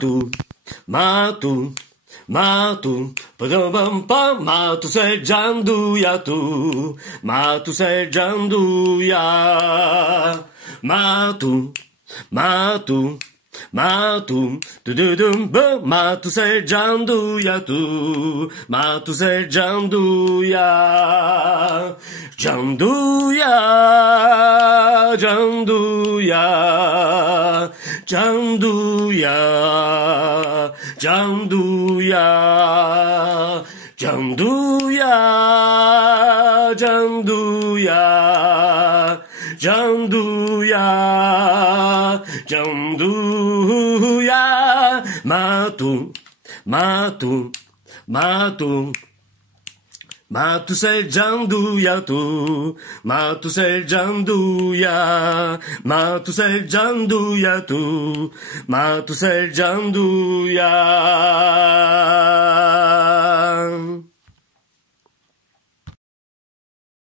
tu, matu, matu, padam pam, matu sercandu ya tu, matu sercandu ya, matu, matu, matu, tududum ba, matu sercandu ya tu, matu sercandu ya, candu ya, candu ya, candu ya, candu ya, candu ya, candu ya, candu ya, candu ya, matu, matu, matu. Matu sercandu ya tu, matu sercandu ya, matu sercandu ya tu, matu sercandu ya.